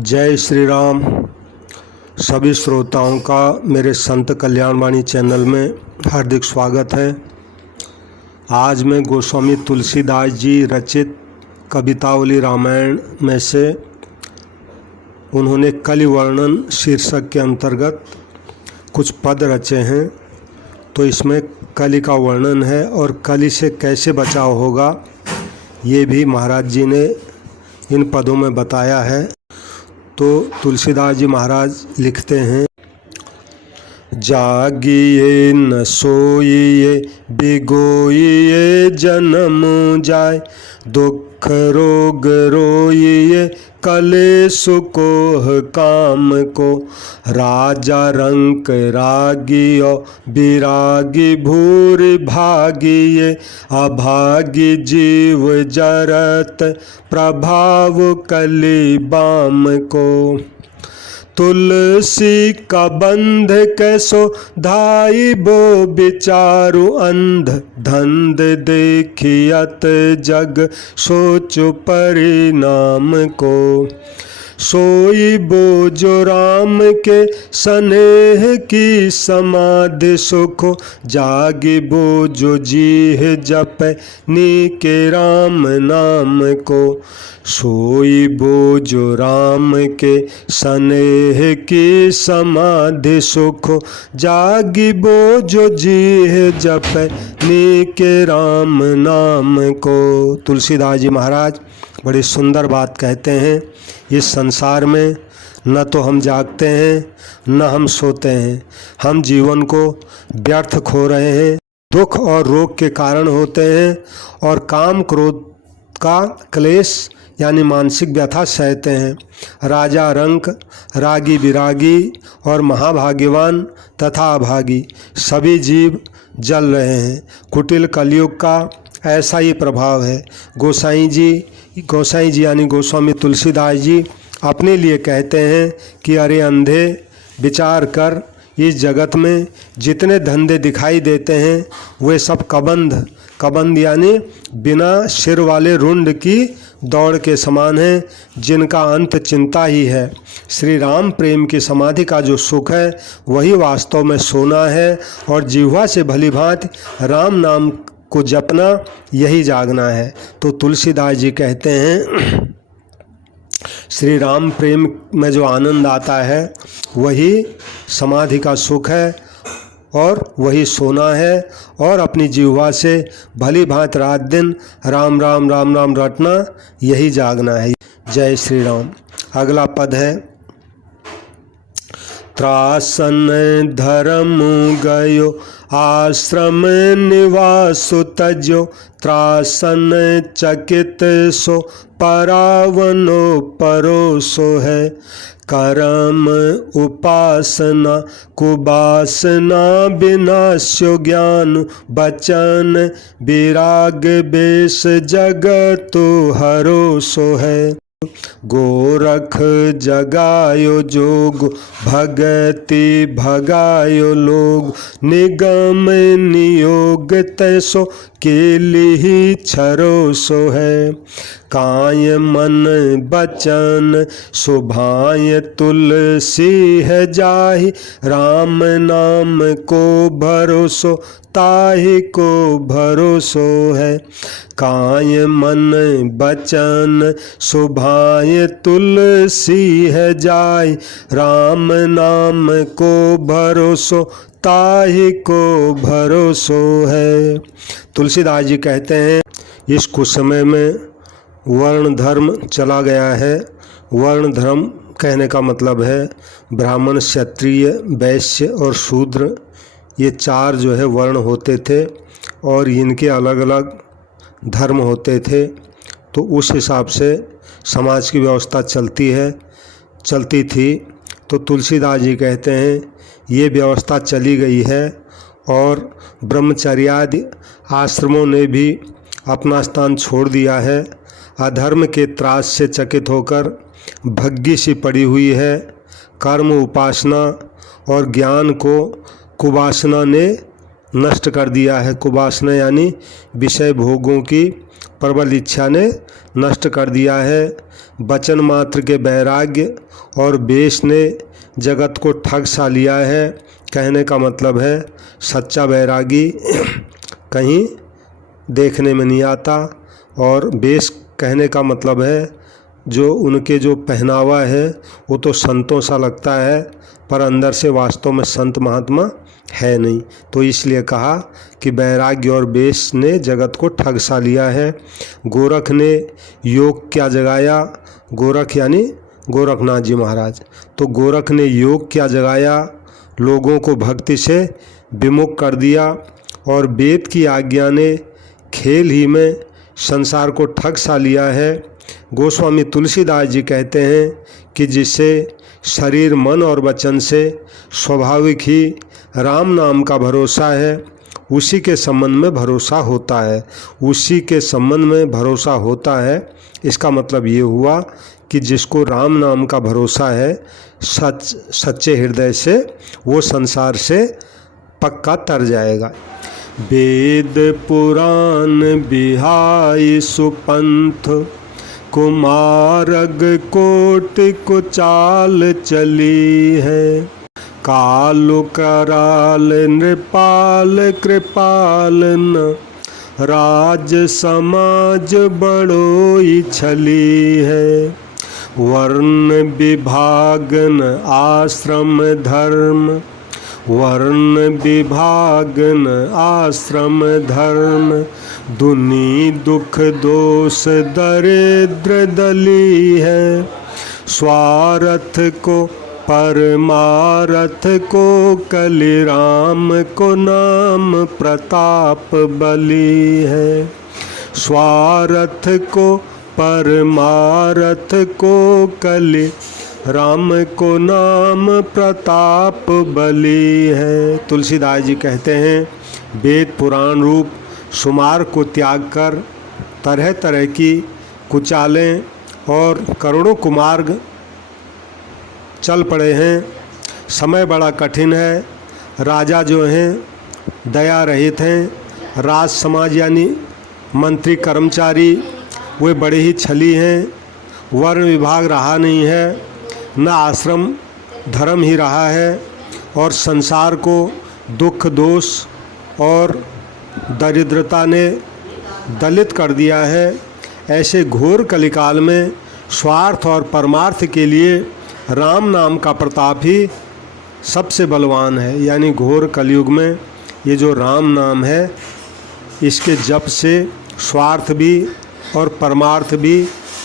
जय श्री राम। सभी श्रोताओं का मेरे संत कल्याणवाणी चैनल में हार्दिक स्वागत है। आज मैं गोस्वामी तुलसीदास जी रचित कवितावली रामायण में से उन्होंने कलि वर्णन शीर्षक के अंतर्गत कुछ पद रचे हैं। तो इसमें कलि का वर्णन है और कलि से कैसे बचाव होगा ये भी महाराज जी ने इन पदों में बताया है। तो तुलसीदास जी महाराज लिखते हैं, जागिए न सोइए बिगोइए जन्म जाय, दुख रोग रोइए कलेश कोह काम को, राजा रंक रागियो विरागी भूर भागिए, अभागी जीव जरत प्रभाव कलि बाम को, तुलसी का बंध कैसो धाई बो विचारु अंध, धंध देखियत जग सोचु परिणाम को, सोई बो जो राम के स्नेह की समाधि सुख, जागी बो जो जीह जप नी के राम नाम को, सोई बो जो राम के स्नेह की समाधि सुख, जागी बो जो जीह जप नी के राम नाम को। तुलसीदास जी महाराज बड़ी सुंदर बात कहते हैं। इस संसार में न तो हम जागते हैं न हम सोते हैं, हम जीवन को व्यर्थ खो रहे हैं, दुख और रोग के कारण होते हैं और काम क्रोध का क्लेश यानी मानसिक व्यथा सहते हैं। राजा रंक रागी विरागी और महाभाग्यवान तथा अभागी सभी जीव जल रहे हैं। कुटिल कलयुग का ऐसा ही प्रभाव है। गोसाई जी यानी गोस्वामी तुलसीदास जी अपने लिए कहते हैं कि अरे अंधे, विचार कर, इस जगत में जितने धंधे दिखाई देते हैं वे सब कबंध यानी बिना सिर वाले रुंड की दौड़ के समान है, जिनका अंत चिंता ही है। श्री राम प्रेम की समाधि का जो सुख है वही वास्तव में सोना है और जिह्वा से भली भांति राम नाम को जपना यही जागना है। तो तुलसीदास जी कहते हैं, श्री राम प्रेम में जो आनंद आता है वही समाधि का सुख है और वही सोना है, और अपनी जिह्वा से भली भांति रात दिन राम राम राम राम रटना यही जागना है। जय श्री राम। अगला पद है, त्रासन धर्म गयो आश्रम निवासु तजो, त्रासन चकित सो परावनो परोसो है, करम उपासना कुवासना विनाश्यो ज्ञान, बचन विराग बेश जगतु हरोसो है, गोरख जगायो जोग भगति भगायो लोग, निगम नियोग तैसो केलिहि छरोसो है, काय मन बचन सुभाय तुलसी है जाहि, राम नाम को भरोसो ताहि को भरोसो है, काय मन बचन सुभाय तुलसी है जाय, राम नाम को भरोसो ताहि को भरोसो है। तुलसीदास जी कहते हैं, इस कुछ समय में वर्ण धर्म चला गया है। वर्ण धर्म कहने का मतलब है ब्राह्मण, क्षत्रिय, वैश्य और शूद्र, ये चार जो है वर्ण होते थे और इनके अलग अलग धर्म होते थे। तो उस हिसाब से समाज की व्यवस्था चलती थी। तो तुलसीदास जी कहते हैं ये व्यवस्था चली गई है और ब्रह्मचर्यादि आश्रमों ने भी अपना स्थान छोड़ दिया है। अधर्म के त्रास से चकित होकर भग्गी सी पड़ी हुई है। कर्म उपासना और ज्ञान को कुवासना ने नष्ट कर दिया है। कुवासना यानी विषय भोगों की प्रबल इच्छा ने नष्ट कर दिया है। वचन मात्र के वैराग्य और वेश ने जगत को ठग सा लिया है। कहने का मतलब है सच्चा वैरागी कहीं देखने में नहीं आता, और वेश कहने का मतलब है जो उनके जो पहनावा है वो तो संतों सा लगता है, पर अंदर से वास्तव में संत महात्मा है नहीं। तो इसलिए कहा कि वैराग्य और वेश ने जगत को ठग सा लिया है। गोरख ने योग क्या जगाया, गोरख यानी गोरखनाथ जी महाराज। तो गोरख ने योग क्या जगाया, लोगों को भक्ति से विमुख कर दिया, और वेद की आज्ञा ने खेल ही में संसार को ठग सा लिया है। गोस्वामी तुलसीदास जी कहते हैं कि जिसे शरीर मन और वचन से स्वाभाविक ही राम नाम का भरोसा है, उसी के संबंध में भरोसा होता है, उसी के संबंध में भरोसा होता है। इसका मतलब ये हुआ कि जिसको राम नाम का भरोसा है सच्चे हृदय से, वो संसार से पक्का तर जाएगा। वेद पुराण बिहाई सुपंथ, कुमारग कोट को चाल चली है। कालु कराल नृपाल कृपाल न, राज समाज बड़ोई छली है। वर्ण विभागन आश्रम धर्म, वर्ण विभागन आश्रम धर्म, दुनी दुख दोष दरिद्र दली है। स्वार्थ को परमारथ को, कलि राम को नाम प्रताप बली है। स्वार्थ को परमारथ को, कलि राम को नाम प्रताप बली है। तुलसीदास जी कहते हैं वेद पुराण रूप सुमार को त्याग कर तरह तरह की कुचालें और करोड़ों कुमार्ग चल पड़े हैं। समय बड़ा कठिन है। राजा जो हैं दया रहित हैं। राज समाज यानी मंत्री कर्मचारी वे बड़े ही छली हैं। वर्ण विभाग रहा नहीं है, न आश्रम धर्म ही रहा है, और संसार को दुख दोष और दरिद्रता ने दलित कर दिया है। ऐसे घोर कलिकाल में स्वार्थ और परमार्थ के लिए राम नाम का प्रताप ही सबसे बलवान है। यानी घोर कलयुग में ये जो राम नाम है, इसके जप से स्वार्थ भी और परमार्थ भी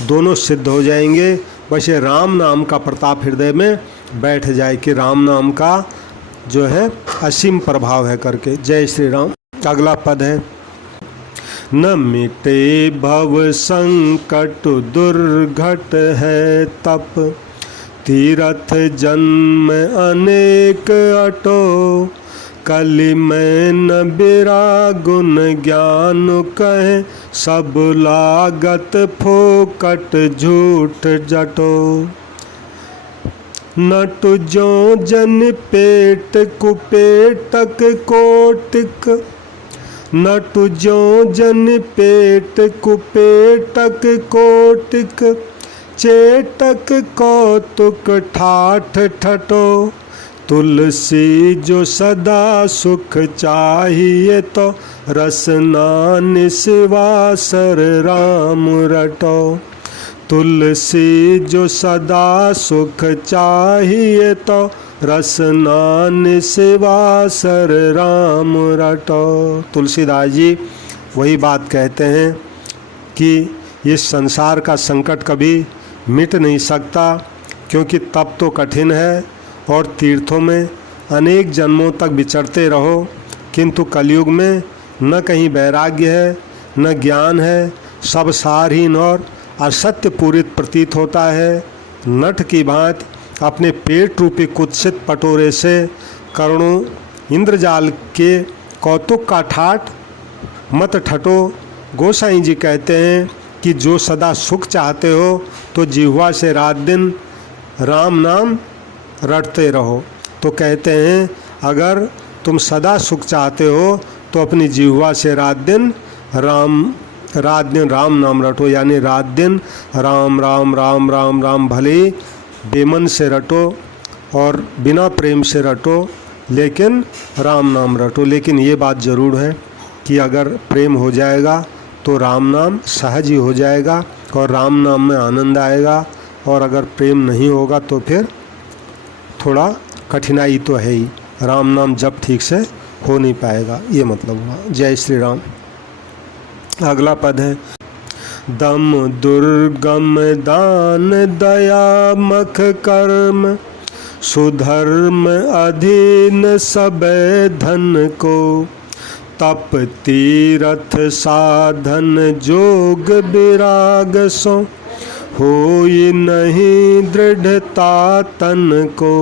दोनों सिद्ध हो जाएंगे। बस ये राम नाम का प्रताप हृदय में बैठ जाए कि राम नाम का जो है असीम प्रभाव है करके। जय श्री राम। अगला पद है, न मिटे भव संकट दुर्घट है तप, तीरथ जन्म अनेक अटो, कलि में न बिरा गुण ज्ञान कहे, सब लागत फोकट झूठ जटो। न तुझो जन पेट कुपेटक कोटिक, न तुझो जन पेट कुपेटक कोटिक, चेटक कौतुक ठाठ ठटो। तुलसी जो सदा सुख चाहिए, तो रसना निस्वासर राम रटो। तुलसी जो सदा सुख चाहिए, तो रसना निस्वासर राम रटो। तुलसीदास जी वही बात कहते हैं कि इस संसार का संकट कभी मिट नहीं सकता, क्योंकि तप तो कठिन है और तीर्थों में अनेक जन्मों तक विचरते रहो, किंतु कलयुग में न कहीं वैराग्य है न ज्ञान है, सब सारहीन और असत्य पूरित प्रतीत होता है। नट की भांति अपने पेट रूपी कुत्सित पटोरे से करोड़ों इंद्रजाल के कौतुक का ठाठ मत ठटो। गोसाई जी कहते हैं कि जो सदा सुख चाहते हो तो जिह्वा से रात दिन राम नाम रटते रहो। तो कहते हैं अगर तुम सदा सुख चाहते हो तो अपनी जिह्वा से रात दिन राम रात दिन राम नाम रटो, यानी रात दिन राम राम राम राम राम, भले ही बेमन से रटो और बिना प्रेम से रटो, लेकिन राम नाम रटो। लेकिन ये बात ज़रूर है कि अगर प्रेम हो जाएगा तो राम नाम सहज ही हो जाएगा और राम नाम में आनंद आएगा, और अगर प्रेम नहीं होगा तो फिर थोड़ा कठिनाई तो है ही, राम नाम जब ठीक से हो नहीं पाएगा, ये मतलब हुआ। जय श्री राम। अगला पद है, दम दुर्गम दान दया मख कर्म, सुधर्म अधीन सब धन को, तप तीरथ साधन जोग विराग सो, होई नहीं दृढ़ता तन को,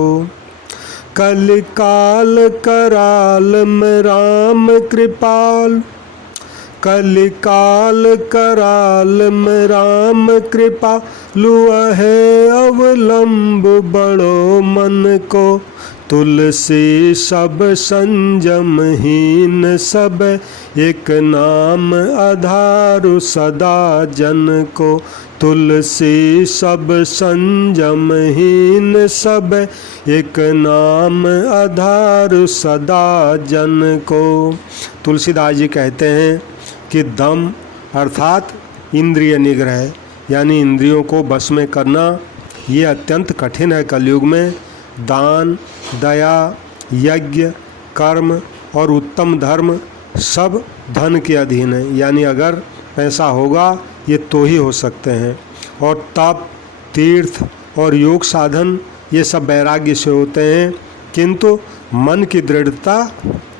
कलिकाल कराल में राम कृपाल, कलिकाल कराल में राम कृपा, लुअहे अवलंब बड़ो मन को, तुलसी सब संजमहीन सब, एक नाम आधारु सदा जन को, तुलसी सब संजमहीन सब, एक नाम आधारु सदा जन को। तुलसीदास जी कहते हैं कि दम अर्थात इंद्रिय निग्रह, यानी इंद्रियों को बस में करना, ये अत्यंत कठिन है कलयुग में। दान, दया, यज्ञ, कर्म और उत्तम धर्म सब धन के अधीन है, यानी अगर पैसा होगा ये तो ही हो सकते हैं। और तप, तीर्थ और योग साधन ये सब वैराग्य से होते हैं, किंतु मन की दृढ़ता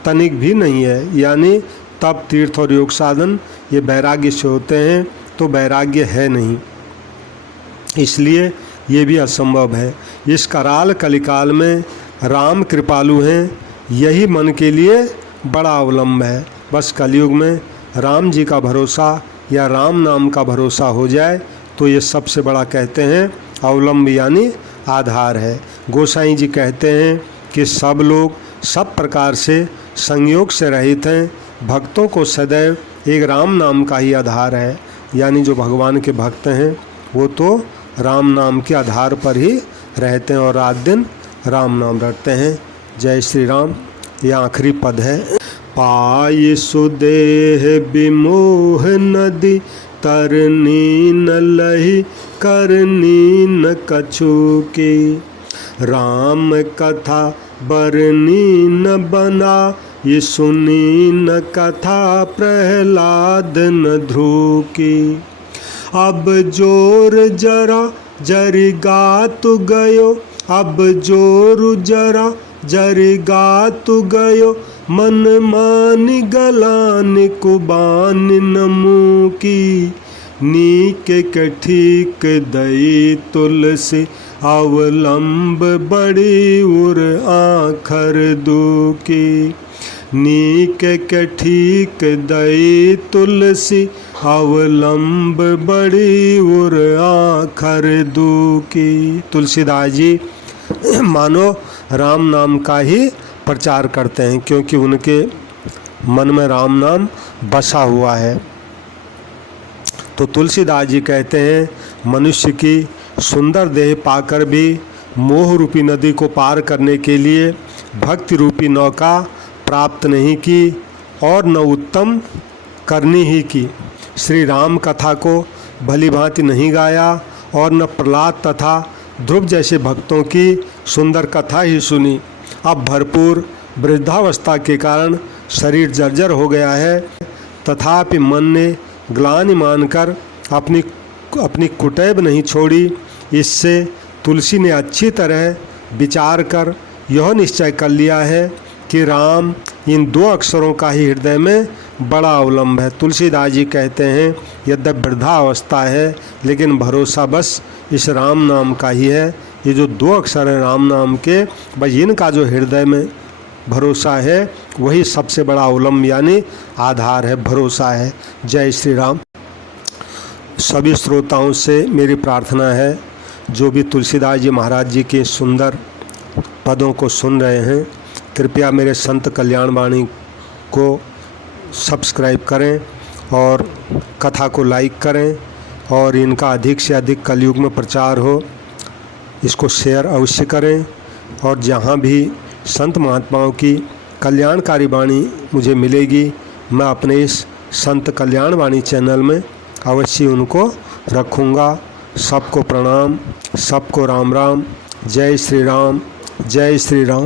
तनिक भी नहीं है, यानी तप, तीर्थ और योग साधन ये वैराग्य से होते हैं, तो वैराग्य है नहीं, इसलिए ये भी असंभव है। इस कराल कलिकाल में राम कृपालु हैं, यही मन के लिए बड़ा अवलंब है। बस कलयुग में राम जी का भरोसा या राम नाम का भरोसा हो जाए तो ये सबसे बड़ा कहते हैं अवलंब, यानी आधार है। गोसाई जी कहते हैं कि सब लोग सब प्रकार से संयोग से रहित हैं, भक्तों को सदैव एक राम नाम का ही आधार है, यानी जो भगवान के भक्त हैं वो तो राम नाम के आधार पर ही रहते हैं और रात दिन राम नाम रटते हैं। जय श्री राम। यह आखिरी पद है, पाय सुदेह विमोह नदी, तरनी न लही करनी न कछु की, राम कथा बरनी न बना, ये सुनी न कथा प्रहलाद न ध्रुव की, अब जोर जरा जरिगा तु गयो, अब जोर जरा जरिगा तु गयो, मन मानि गलान कुबान नमू की, नीक के ठीक दई तुलसी, अवलंब बड़ी उर आखर दुखी, नीक के ठीक दई तुलसी, अवलंब बड़ी उर आखर दुखी। तुलसीदास जी मानो राम नाम का ही प्रचार करते हैं, क्योंकि उनके मन में राम नाम बसा हुआ है। तो तुलसीदास जी कहते हैं, मनुष्य की सुंदर देह पाकर भी मोह रूपी नदी को पार करने के लिए भक्ति रूपी नौका प्राप्त नहीं की और न उत्तम करनी ही की। श्री राम कथा को भली भांति नहीं गाया और न प्रहलाद तथा ध्रुव जैसे भक्तों की सुंदर कथा ही सुनी। अब भरपूर वृद्धावस्था के कारण शरीर जर्जर हो गया है, तथापि मन ने ग्लानि मानकर अपनी कुटैब नहीं छोड़ी। इससे तुलसी ने अच्छी तरह विचार कर यह निश्चय कर लिया है कि राम इन दो अक्षरों का ही हृदय में बड़ा अवलंब है। तुलसीदास जी कहते हैं, यद्यपि वृद्धावस्था है लेकिन भरोसा बस इस राम नाम का ही है। ये जो दो अक्षर हैं राम नाम के, बस इनका जो हृदय में भरोसा है वही सबसे बड़ा अवलंब यानी आधार है, भरोसा है। जय श्री राम। सभी श्रोताओं से मेरी प्रार्थना है, जो भी तुलसीदास जी महाराज जी के सुंदर पदों को सुन रहे हैं, कृपया मेरे संत कल्याण वाणी को सब्सक्राइब करें और कथा को लाइक करें और इनका अधिक से अधिक कलयुग में प्रचार हो, इसको शेयर अवश्य करें। और जहाँ भी संत महात्माओं की कल्याणकारी वाणी मुझे मिलेगी, मैं अपने इस संत कल्याण वाणी चैनल में अवश्य उनको रखूँगा। सबको प्रणाम, सबको राम राम। जय श्री राम, जय श्री राम।